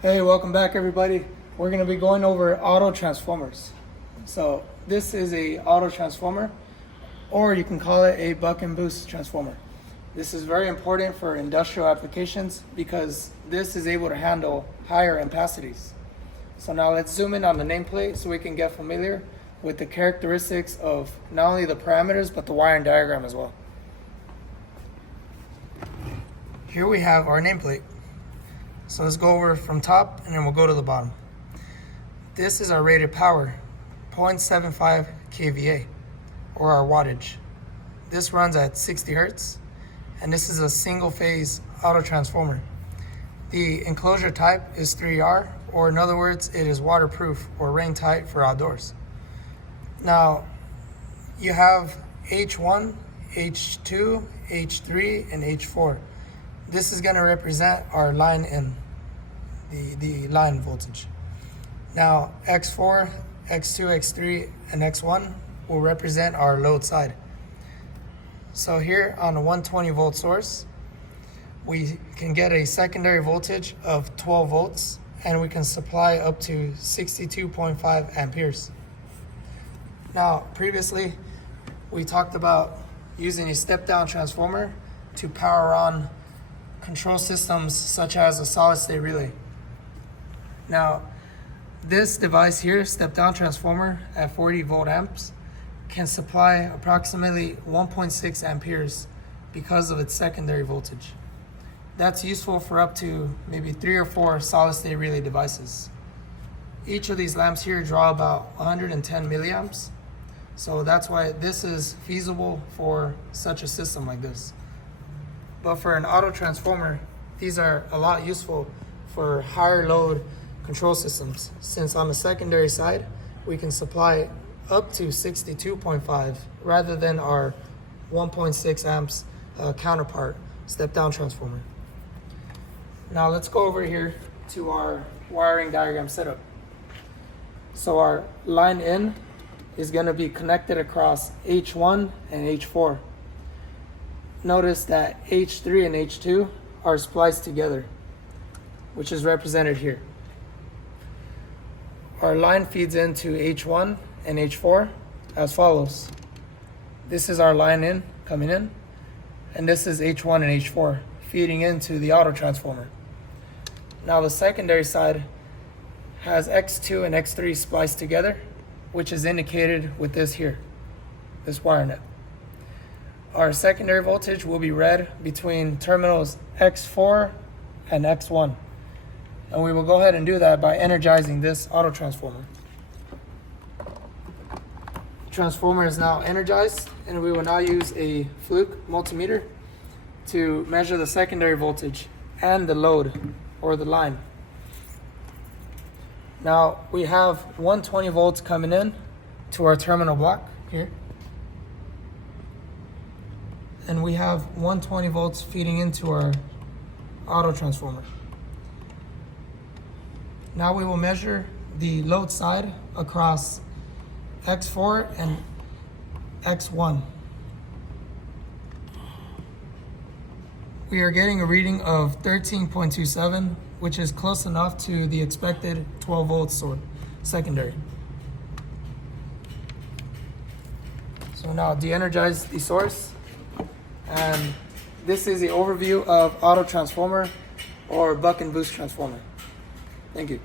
Hey, welcome back everybody. We're going to be going over auto transformers. So this is a auto transformer, or you can call it a buck and boost transformer. This is very important for industrial applications because this is able to handle higher ampacities. So now let's zoom in on the nameplate so we can get familiar with the characteristics of not only the parameters but the wiring diagram as well. Here we have our nameplate. So let's go over from top and then we'll go to the bottom. This is our rated power, 0.75 kVA, or our wattage. This runs at 60 Hertz, and this is a single phase auto transformer. The enclosure type is 3R, or in other words, it is waterproof or rain tight for outdoors. Now, you have H1, H2, H3, and H4. This is going to represent our line in, the line voltage. Now, X4, X2, X3, and X1 will represent our load side. So here on a 120 volt source, we can get a secondary voltage of 12 volts, and we can supply up to 62.5 amperes. Now, previously, we talked about using a step-down transformer to power on control systems such as a solid-state relay. Now, this device here, step-down transformer at 40 volt amps, can supply approximately 1.6 amperes because of its secondary voltage. That's useful for up to maybe 3 or 4 solid-state relay devices. Each of these lamps here draw about 110 milliamps, so that's why this is feasible for such a system like this. But for an auto transformer, these are a lot useful for higher load control systems, since on the secondary side, we can supply up to 62.5 rather than our 1.6 amps counterpart step-down transformer. Now let's go over here to our wiring diagram setup. So our line in is going to be connected across H1 and H4. Notice that H3 and H2 are spliced together, which is represented here. Our line feeds into H1 and H4 as follows. This is our line in coming in, and this is H1 and H4 feeding into the auto transformer. Now the secondary side has X2 and X3 spliced together, which is indicated with this here, this wire net. Our secondary voltage will be read between terminals X4 and X1. And we will go ahead and do that by energizing this auto transformer. The transformer is now energized, and we will now use a fluke multimeter to measure the secondary voltage and the load, or the line. Now we have 120 volts coming in to our terminal block here. And we have 120 volts feeding into our auto transformer. Now we will measure the load side across X4 and X1. We are getting a reading of 13.27, which is close enough to the expected 12 volts or secondary. So now de-energize the source. And this is the overview of auto transformer or buck and boost transformer. Thank you.